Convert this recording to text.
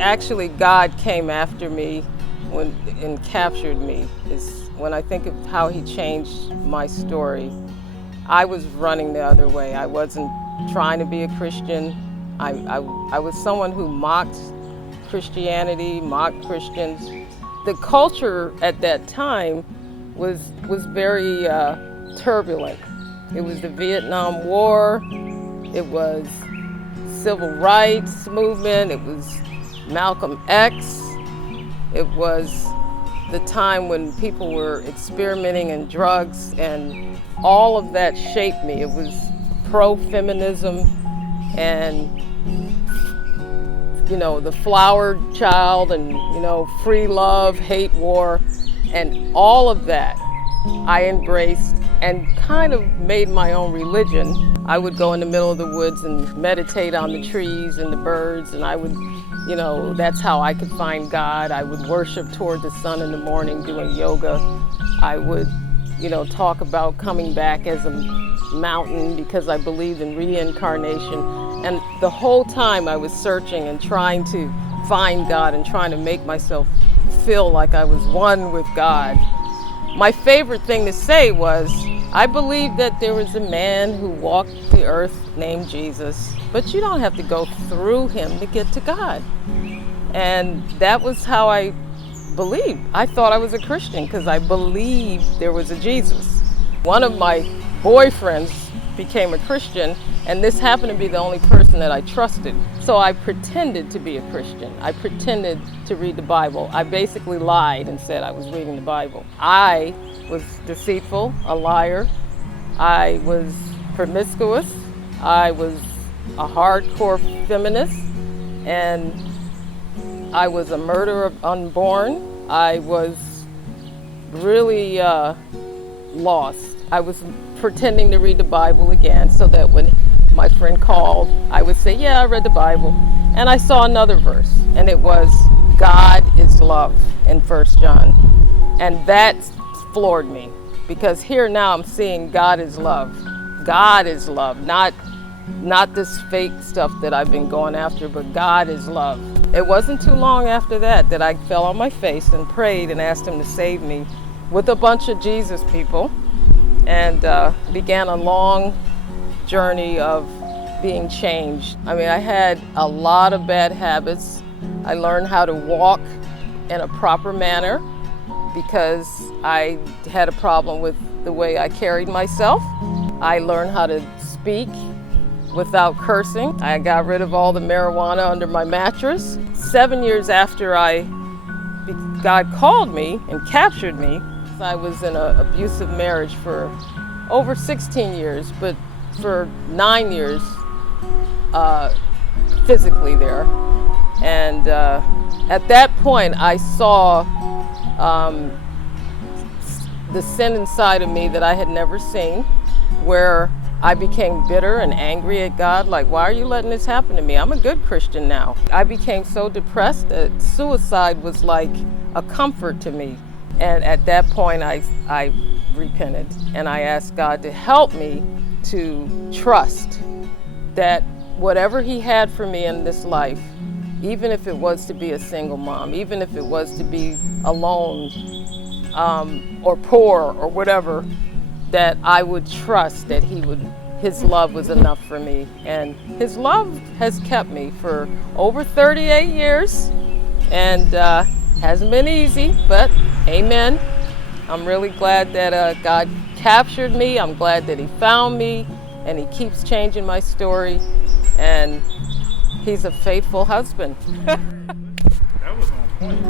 actually God came after me and captured me is when I think of how he changed my story. I was running the other way. I wasn't trying to be a Christian. I was someone who mocked Christianity, mocked Christians. The culture at that time was very turbulent. It was the Vietnam War. It was civil rights movement. It was Malcolm X. It was the time when people were experimenting in drugs, and all of that shaped me. It was pro-feminism and, the flower child and, free love, hate war, and all of that I embraced and kind of made my own religion. I would go in the middle of the woods and meditate on the trees and the birds, and I would, that's how I could find God. I would worship toward the sun in the morning doing yoga. I would, talk about coming back as a mountain because I believed in reincarnation. And the whole time I was searching and trying to find God and trying to make myself feel like I was one with God. My favorite thing to say was, I believe that there was a man who walked the earth named Jesus, but you don't have to go through him to get to God. And that was how I believed. I thought I was a Christian because I believed there was a Jesus. One of my boyfriends became a Christian, and this happened to be the only person that I trusted. So I pretended to be a Christian. I pretended to read the Bible. I basically lied and said I was reading the Bible. I was deceitful, a liar. I was promiscuous. I was a hardcore feminist, and I was a murderer of unborn. I was really lost. I was pretending to read the Bible again so that when my friend called, I would say, yeah, I read the Bible. And I saw another verse, and it was, God is love in 1 John. And that floored me, because here now I'm seeing God is love. God is love, not this fake stuff that I've been going after, but God is love. It wasn't too long after that I fell on my face and prayed and asked him to save me with a bunch of Jesus people, and began a long journey of being changed. I mean, I had a lot of bad habits. I learned how to walk in a proper manner because I had a problem with the way I carried myself. I learned how to speak without cursing. I got rid of all the marijuana under my mattress. 7 years after God called me and captured me, I was in an abusive marriage for over 16 years, but for 9 years physically there. And at that point, I saw the sin inside of me that I had never seen, where I became bitter and angry at God, like, why are you letting this happen to me? I'm a good Christian now. I became so depressed that suicide was like a comfort to me. And at that point, I repented, and I asked God to help me to trust that whatever he had for me in this life, even if it was to be a single mom, even if it was to be alone or poor or whatever, that I would trust that his love was enough for me. And his love has kept me for over 38 years, and hasn't been easy, but amen. I'm really glad that God captured me. I'm glad that he found me, and he keeps changing my story, and he's a faithful husband. That was on point.